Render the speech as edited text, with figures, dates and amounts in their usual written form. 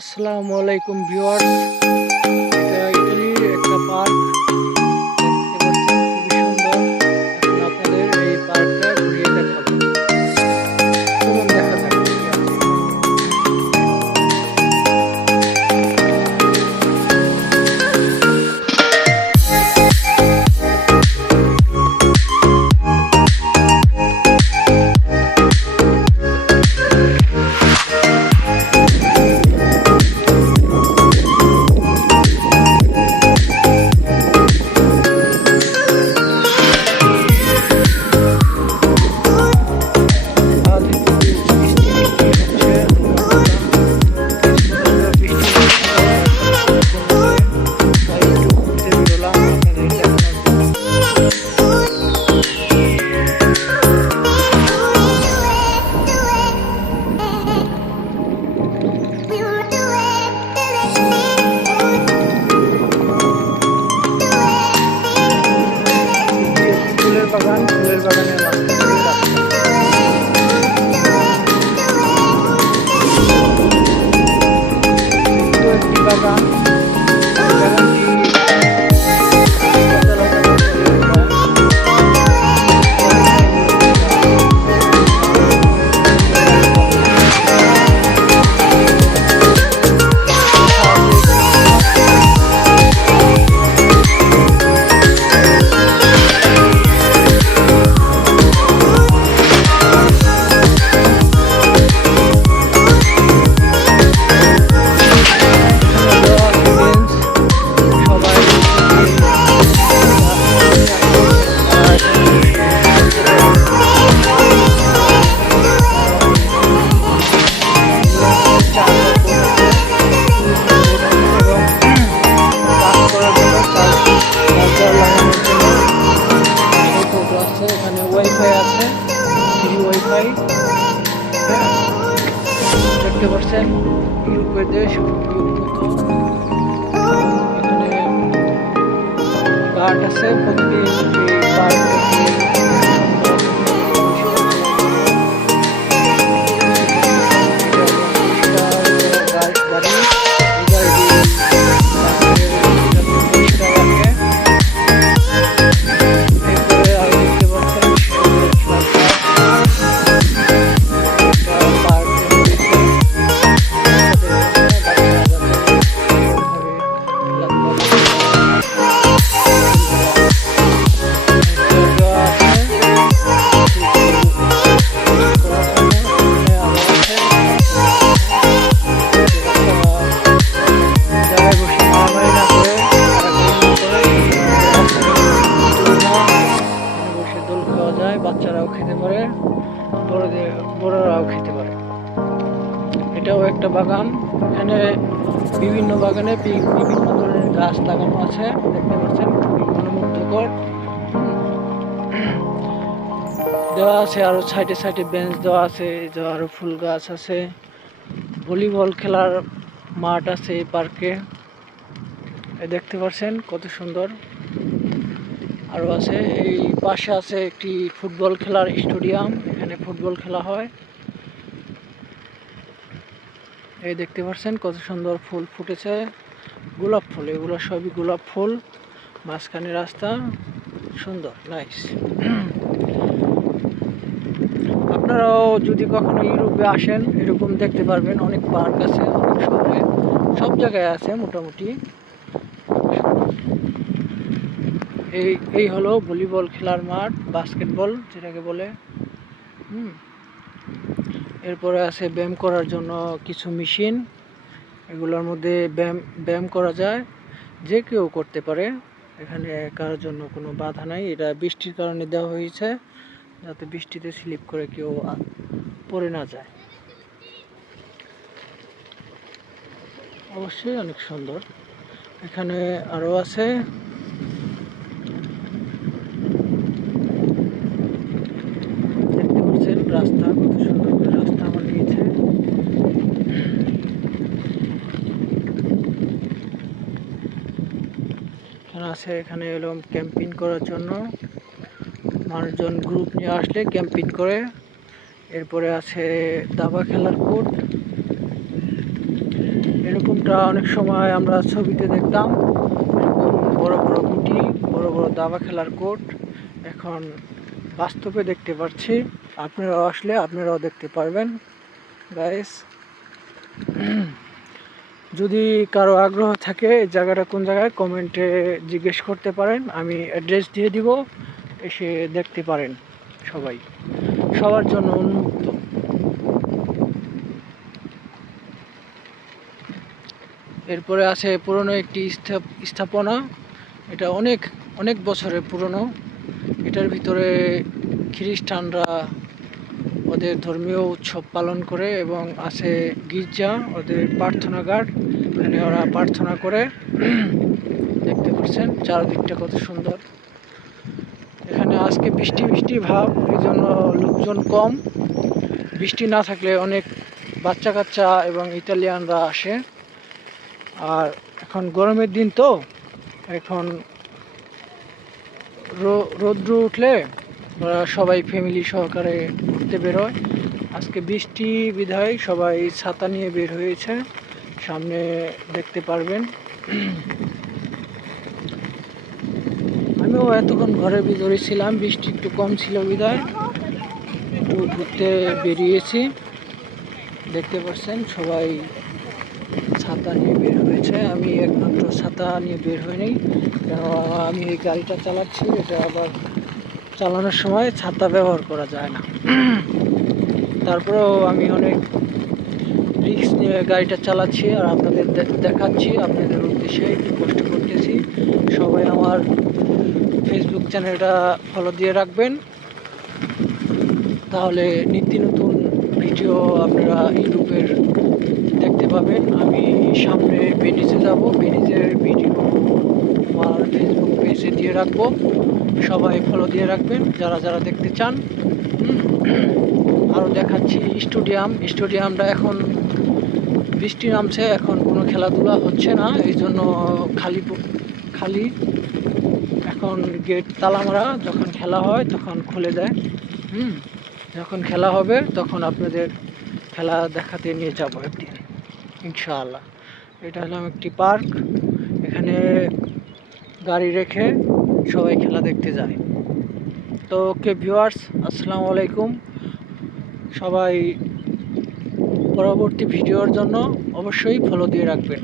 আসসালামু আলাইকুম ভিউয়ার্স। এটা ইতালির একটা পার্ক দেখতে পাচ্ছেন, খুবই সুন্দর। এখন আপনাদের এই পার্কটা ঘুরিয়ে দেখাবো। চলুন দেখা যাক কি আছে এখানে। আজ একটু বৃষ্টি বৃষ্টি হচ্ছে, হালকা হালকা কিছুক্ষণ ধরে বৃষ্টি হচ্ছিল, এখন একটু কমেছে। তাই একটু ঘুরতে বেরোলাম আপনাদের দেখানোর জন্য। এটি একটি ফুলের বাগান, ফুলের বাগানের মাঝখান দিয়ে রাস্তা। ছোট্ট একটি বাগান, এই বাগানটি সচরাচর ফুলের হয়। অনেক সুন্দর একটি বাগান। আপনারা চাইলে এখানে আসতে পারেন। এখানে দেওয়া আছে বেঞ্চ, সবাই যদি এখানে আসে তারা এখানে বসে পড়তে পারে। এগুলো হচ্ছে চার্জার পোর্ট আছে, ইউএসবি পোর্ট আছে এবং কাজ করার জন্য চার্জার লাগানোর জন্য সেই পোর্টও আছে। এখানে ওয়াইফাই আছে, ফ্রি ওয়াইফাই। হ্যাঁ, দেখতে পাচ্ছেন ইউরোপের দেশ, খুবই উন্নত। এখানে গার্ড আছে প্রতিদিন এই পার্কটাকে সুন্দর পরিষ্কার করার জন্য। দেখতে পাচ্ছেন এটা একদম পরিষ্কার গাড়ি, এই গাড়িটি পার্কের এটাকে পরিষ্কার রাখে। এরপরে আরো দেখতে পাচ্ছেন শিশুদের খেলার একটা পার্ক রয়েছে বাচ্চাদের জন্য, বাচ্চারা যাতে সুন্দরভাবে খেলাধুলা করতে পারে, খেলতে পারে। এখানে চেয়ার দেওয়া আছে কিছু রেস্ট করার জন্য। এখানে আলো আছে, যাতে বাচ্চারা জায়গায় বসে মারামারি না করে, কাড়াকাড়ি না করে, সুন্দরভাবে আছে দোলনা, এখানে বসে দোল খাওয়া যায়, বাচ্চারাও খেতে পারে, বড়রাও খেতে পারে। এটাও একটা বাগান। এখানে বিভিন্ন বাগানে বিভিন্ন ধরনের গাছ লাগানো আছে, দেখতে পাচ্ছেন খুবই মনোমুগ্ধকর। দেওয়া আছে আরো সাইডে সাইডে বেঞ্চ দেওয়া আছে, এই যে আরো ফুল গাছ আছে। ভলিবল খেলার মাঠ আছে এই পার্কে, এই দেখতে পাচ্ছেন কত সুন্দর। আরো আছে, এই পাশে আছে একটি ফুটবল খেলার স্টেডিয়াম, এখানে ফুটবল খেলা হয়। এই দেখতে পাচ্ছেন কত সুন্দর ফুল ফুটেছে, গোলাপ ফুল, এগুলো সবই গোলাপ ফুল। মাঝখানে রাস্তা, সুন্দর, নাইস। আপনারাও যদি কখনো ইউরোপে আসেন এরকম দেখতে পারবেন, অনেক পার্ক আছে অনেক শহরে, সব জায়গায় আছে মোটামুটি। এই এই হলো ভলিবল খেলার মাঠ, বাস্কেটবল যেটাকে বলে। হুম, এরপরে আছে ব্যায়াম করার জন্য কিছু মেশিন, এগুলোর মধ্যে ব্যায়াম করা যায়, যে কেউ করতে পারে, এখানে কারোর জন্য কোনো বাধা নাই। এটা বৃষ্টির কারণে দেওয়া হয়েছে যাতে বৃষ্টিতে স্লিপ করে কেউ পড়ে না যায়। অবশ্যই অনেক সুন্দর। এখানে আরো আছে, দেখতে পাচ্ছেন রাস্তা, কত সুন্দর করে রাস্তা আমার নিয়েছে। এখানে আছে, এখানে এলো ক্যাম্পিং করার জন্য, মানুষজন গ্রুপ নিয়ে আসলে ক্যাম্পিং করে। এরপরে আছে দাবা খেলার কোর্ট, এরকমটা অনেক সময় আমরা ছবিতে দেখতাম, এরকম বড় বড় গুটি, বড় বড় দাবা খেলার কোর্ট এখন বাস্তবে দেখতে পাচ্ছি। আপনারাও আসলে আপনারাও দেখতে পারবেন গাইস। যদি কারো আগ্রহ থাকে এই জায়গাটা কোন জায়গায় কমেন্টে জিজ্ঞেস করতে পারেন, আমি অ্যাড্রেস দিয়ে দিব, এসে দেখতে পারেন। সবাই, সবার জন্য উন্মুক্ত। এরপরে আছে পুরনো একটি স্থাপনা, এটা অনেক অনেক বছরের পুরনো। এটার ভিতরে খ্রিস্টানরা ওদের ধর্মীয় উৎসব পালন করে এবং আছে গির্জা, ওদের প্রার্থনাগার, এখানে ওরা প্রার্থনা করে। দেখতে পাচ্ছেন চারদিকটা কত সুন্দর। এখানে আজকে বৃষ্টি বৃষ্টি ভাব, এই জন্য লোকজন কম। বৃষ্টি না থাকলে অনেক বাচ্চা কাচ্চা এবং ইতালিয়ানরা আসে। আর এখন গরমের দিন তো, এখন রৌদ্র উঠলে ওরা সবাই ফ্যামিলি সহকারে ঘুরতে বেরোয়। আজকে বৃষ্টি বিধায় সবাই ছাতা নিয়ে বের হয়েছে, সামনে দেখতে পারবেন। আমিও এতক্ষণ ঘরের ভিতরে ছিলাম, বৃষ্টি একটু কম ছিল বিধায় একটু ঘুরতে বেরিয়েছি। দেখতে পাচ্ছেন সবাই ছাতা নিয়ে বের হয়েছে, আমি একমাত্র ছাতা নিয়ে বের হইনি, কেন আমি এই গাড়িটা চালাচ্ছি, এটা আবার চালানোর সময় ছাতা ব্যবহার করা যায় না। তারপরেও আমি অনেক রিস্ক নিয়ে গাড়িটা চালাচ্ছি আর আপনাদের দেখাচ্ছি, আপনাদের উদ্দেশ্যে একটু কষ্ট করতেছি। সবাই আমার ফেসবুক চ্যানেলটা ফলো দিয়ে রাখবেন, তাহলে নিত্য নতুন ভিডিও আপনারা ইউটিউবের দেখতে পাবেন। আমি সামনে বেনিজে যাব, বেনিজের ভিডিও আমার ফেসবুক পেজে দিয়ে রাখবো, সবাই ফলো দিয়ে রাখবেন যারা যারা দেখতে চান। আরও দেখাচ্ছি স্টেডিয়ামটা এখন বৃষ্টি নামছে, এখন কোনো খেলাধুলা হচ্ছে না, এই জন্য খালি। এখন গেট তালা মারা, যখন খেলা হয় তখন খুলে দেয়। যখন খেলা হবে তখন আপনাদের খেলা দেখাতে নিয়ে যাব একদিন ইনশাআল্লাহ। এটা হলো একটি পার্ক, এখানে গাড়ি রেখে সবাই খেলা দেখতে যায়। তো ওকে ভিউয়ার্স, আসসালামু আলাইকুম। সবাই পরবর্তী ভিডিওর জন্য অবশ্যই ফলো দিয়ে রাখবেন।